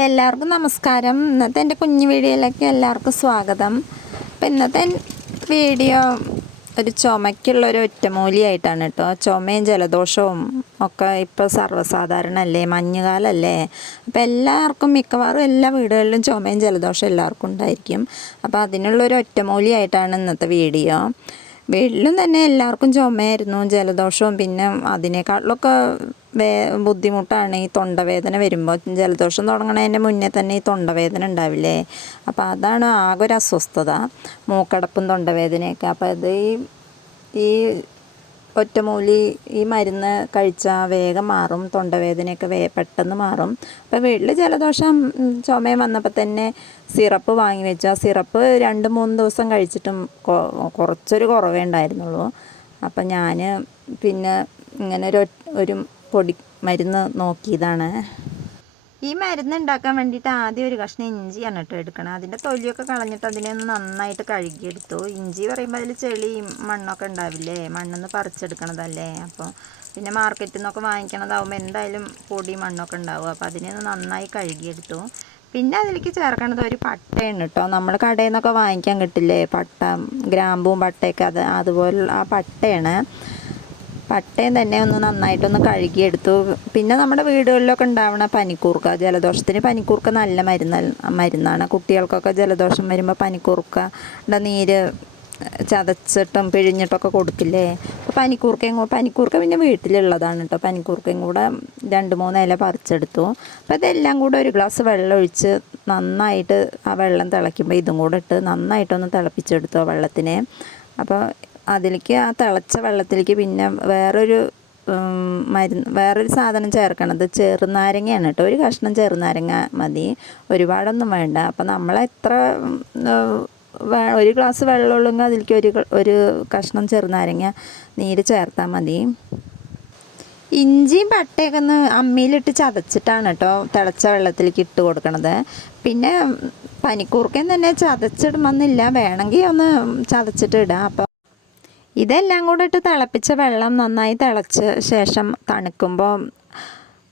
എല്ലാവർക്കും നമസ്കാരം. ഇന്നത്തെ എന്റെ കുഞ്ഞു വീഡിയോയിലേക്ക് എല്ലാവർക്കും സ്വാഗതം. അപ്പം ഇന്നത്തെ വീഡിയോ ഒരു ചുമയ്ക്കുള്ള ഒരു ഒറ്റമൂലിയായിട്ടാണ് കേട്ടോ. ചുമയും ജലദോഷവും ഒക്കെ ഇപ്പോൾ സർവസാധാരണല്ലേ മഞ്ഞുകാലല്ലേ? അപ്പോൾ എല്ലാവർക്കും മിക്കവാറും എല്ലാ വീടുകളിലും ചുമയും ജലദോഷം എല്ലാവർക്കും ഉണ്ടായിരിക്കും. അപ്പോൾ അതിനുള്ളൊരു ഒറ്റമൂലിയായിട്ടാണ് ഇന്നത്തെ വീഡിയോ. വീട്ടിലും തന്നെ എല്ലാവർക്കും ചുമയായിരുന്നു ജലദോഷവും. പിന്നെ അതിനേക്കാട്ടിലൊക്കെ വേ ബുദ്ധിമുട്ടാണ് ഈ തൊണ്ടവേദന വരുമ്പോൾ ജലദോഷം തുടങ്ങണതിന്റെ മുന്നേ തന്നെ ഈ തൊണ്ടവേദന ഉണ്ടാവില്ലേ? അപ്പോൾ അതാണ് ആകെ ഒരു അസ്വസ്ഥത. മൂക്കടപ്പും തൊണ്ടവേദനയൊക്കെ. അപ്പോൾ അത് ഈ ഈ ഒറ്റമൂലി ഈ മരുന്ന് കഴിച്ചാൽ വേഗം മാറും തൊണ്ടവേദനയൊക്കെ വേ പെട്ടെന്ന് മാറും. അപ്പോൾ വീട്ടിൽ ജലദോഷം ചുമയും വന്നപ്പോൾ തന്നെ സിറപ്പ് വാങ്ങി വെച്ചു. ആ സിറപ്പ് രണ്ട് മൂന്ന് ദിവസം കഴിച്ചിട്ടും കുറച്ചൊരു കുറവേ ഉണ്ടായിരുന്നുള്ളൂ. അപ്പം ഞാൻ പിന്നെ ഇങ്ങനെ ഒരു ഒരു പൊടി മരുന്ന് നോക്കിയതാണ്. ഈ മരുന്ന് ഉണ്ടാക്കാൻ വേണ്ടിയിട്ട് ആദ്യം ഒരു കഷ്ണം ഇഞ്ചിയാണ് കേട്ടോ എടുക്കണം. അതിന്റെ തൊലിയൊക്കെ കളഞ്ഞിട്ട് അതിനെ ഒന്ന് നന്നായിട്ട് കഴുകിയെടുത്തു. ഇഞ്ചി പറയുമ്പോൾ അതിൽ ചെളിയും മണ്ണൊക്കെ ഉണ്ടാവില്ലേ? മണ്ണൊന്ന് പറിച്ചെടുക്കണതല്ലേ? അപ്പോൾ പിന്നെ മാർക്കറ്റിൽ നിന്നൊക്കെ വാങ്ങിക്കണതാവുമ്പോൾ എന്തായാലും പൊടി മണ്ണൊക്കെ ഉണ്ടാവും. അപ്പോൾ അതിനെ ഒന്ന് നന്നായി കഴുകിയെടുത്തു. പിന്നെ അതിലേക്ക് ചേർക്കണത് ഒരു പട്ടയാണ് കേട്ടോ നമ്മൾ കടയിൽ നിന്നൊക്കെ വാങ്ങിക്കാൻ കിട്ടില്ലേ? പട്ട ഗ്രാമ്പും പട്ടയൊക്കെ അത് അതുപോലുള്ള ആ പട്ടയാണ്. പട്ടയും തന്നെ ഒന്ന് നന്നായിട്ടൊന്ന് കഴുകിയെടുത്തു. പിന്നെ നമ്മുടെ വീടുകളിലൊക്കെ ഉണ്ടാവണ പനിക്കൂർക്ക ജലദോഷത്തിന് പനിക്കൂർക്ക നല്ല മരുന്ന് മരുന്നാണ്. കുട്ടികൾക്കൊക്കെ ജലദോഷം വരുമ്പോൾ പനിക്കൂർക്കയുടെ നീര് ചതച്ചിട്ടും പിഴിഞ്ഞിട്ടൊക്കെ കൊടുക്കില്ലേ അപ്പോൾ പനിക്കൂർക്കയും പനിക്കൂർക്ക പിന്നെ വീട്ടിലുള്ളതാണ് കേട്ടോ. പനിക്കൂർക്കയും കൂടെ രണ്ട് മൂന്ന് ഇല പറിച്ചെടുത്തു. അപ്പോൾ ഇതെല്ലാം കൂടെ ഒരു ഗ്ലാസ് വെള്ളം ഒഴിച്ച് നന്നായിട്ട് ആ വെള്ളം തിളയ്ക്കുമ്പോൾ ഇതും കൂടെ ഇട്ട് നന്നായിട്ടൊന്ന് തിളപ്പിച്ചെടുത്തു ആ വെള്ളത്തിനെ. അപ്പോൾ അതിലേക്ക് ആ തിളച്ച വെള്ളത്തിലേക്ക് പിന്നെ വേറൊരു മരുന്ന് വേറൊരു സാധനം ചേർക്കണത് ചെറുനാരങ്ങയാണ് കേട്ടോ. ഒരു കഷ്ണം ചെറുനാരങ്ങ മതി. ഒരുപാടൊന്നും വേണ്ട. അപ്പം നമ്മൾ എത്ര ഒരു ഗ്ലാസ് വെള്ളമുള്ളെങ്കിൽ അതിലേക്ക് ഒരു ഒരു കഷ്ണം ചെറുനാരങ്ങ നീര് ചേർത്താൽ മതി. ഇഞ്ചിയും പട്ടയൊക്കെ ഒന്ന് അമ്മിയിലിട്ട് ചതച്ചിട്ടാണ് കേട്ടോ തിളച്ച വെള്ളത്തിലേക്ക് ഇട്ട് കൊടുക്കണത്. പിന്നെ പനിക്കൂർക്കൻ തന്നെ ചതച്ചിടുമെന്നില്ല. വേണമെങ്കിൽ ഒന്ന് ചതച്ചിട്ട് ഇടാം. അപ്പോൾ ഇതെല്ലാം കൂടെ ഇട്ട് തിളപ്പിച്ച വെള്ളം നന്നായി തിളച്ച ശേഷം തണുക്കുമ്പോൾ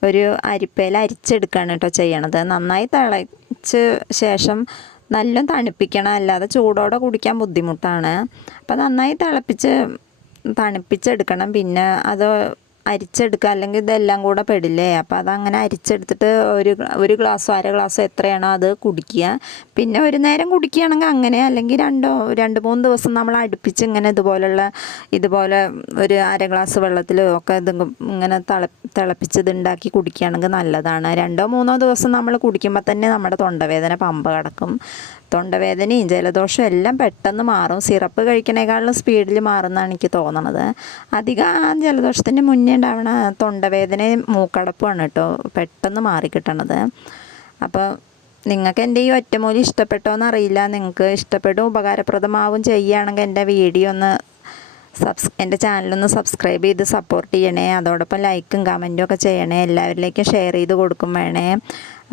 ഒരു അരിപ്പയിൽ അരിച്ചെടുക്കുകയാണ് കേട്ടോ ചെയ്യണത്. നന്നായി തിളച്ച ശേഷം നല്ല തണുപ്പിക്കണം. അല്ലാതെ ചൂടോടെ കുടിക്കാൻ ബുദ്ധിമുട്ടാണ്. അപ്പോൾ നന്നായി തിളപ്പിച്ച് തണുപ്പിച്ചെടുക്കണം. പിന്നെ അത് അരിച്ചെടുക്കുക അല്ലെങ്കിൽ ഇതെല്ലാം കൂടെ പെടില്ലേ? അപ്പോൾ അതങ്ങനെ അരിച്ചെടുത്തിട്ട് ഒരു ഒരു ഗ്ലാസ്സോ അര ഗ്ലാസ്സോ എത്രയാണോ അത് കുടിക്കുക. പിന്നെ ഒരു നേരം കുടിക്കുകയാണെങ്കിൽ അങ്ങനെ അല്ലെങ്കിൽ രണ്ടോ രണ്ട് മൂന്ന് ദിവസം നമ്മൾ അടുപ്പിച്ച് ഇങ്ങനെ ഇതുപോലുള്ള ഇതുപോലെ ഒരു അര ഗ്ലാസ് വെള്ളത്തിൽ ഒക്കെ ഇങ്ങനെ തിള തിളപ്പിച്ചത് ഉണ്ടാക്കി കുടിക്കുകയാണെങ്കിൽ നല്ലതാണ്. രണ്ടോ മൂന്നോ ദിവസം നമ്മൾ കുടിക്കുമ്പോൾ തന്നെ നമ്മുടെ തൊണ്ടവേദന പമ്പ കിടക്കും. തൊണ്ടവേദനയും ജലദോഷവും എല്ലാം പെട്ടെന്ന് മാറും. സിറപ്പ് കഴിക്കണേക്കാളും സ്പീഡിൽ മാറുമെന്നാണ് എനിക്ക് തോന്നണത്. അധികം ജലദോഷത്തിന്റെ മുന്നേ ഉണ്ടാവണ തൊണ്ടവേദനയും മൂക്കടപ്പുമാണ് കേട്ടോ പെട്ടെന്ന് മാറിക്കിട്ടണത്. അപ്പോൾ നിങ്ങൾക്ക് എന്റെ ഈ ഒറ്റമൂലി ഇഷ്ടപ്പെട്ടോ എന്നറിയില്ല. നിങ്ങൾക്ക് ഇഷ്ടപ്പെടും ഉപകാരപ്രദമാവും ചെയ്യുകയാണെങ്കിൽ എന്റെ വീഡിയോ ഒന്ന് സബ്സ് എന്റെ ചാനലൊന്ന് സബ്സ്ക്രൈബ് ചെയ്ത് സപ്പോർട്ട് ചെയ്യണേ. അതോടൊപ്പം ലൈക്കും കമന്റും ഒക്കെ ചെയ്യണേ. എല്ലാവരിലേക്കും ഷെയർ ചെയ്ത് കൊടുക്കും വേണേ.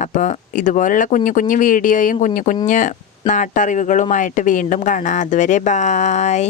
അപ്പോൾ ഇതുപോലുള്ള കുഞ്ഞു കുഞ്ഞു വീഡിയോയും കുഞ്ഞു കുഞ്ഞു നാട്ടറിവുകളുമായിട്ട് വീണ്ടും കാണാം. അതുവരെ ബായ്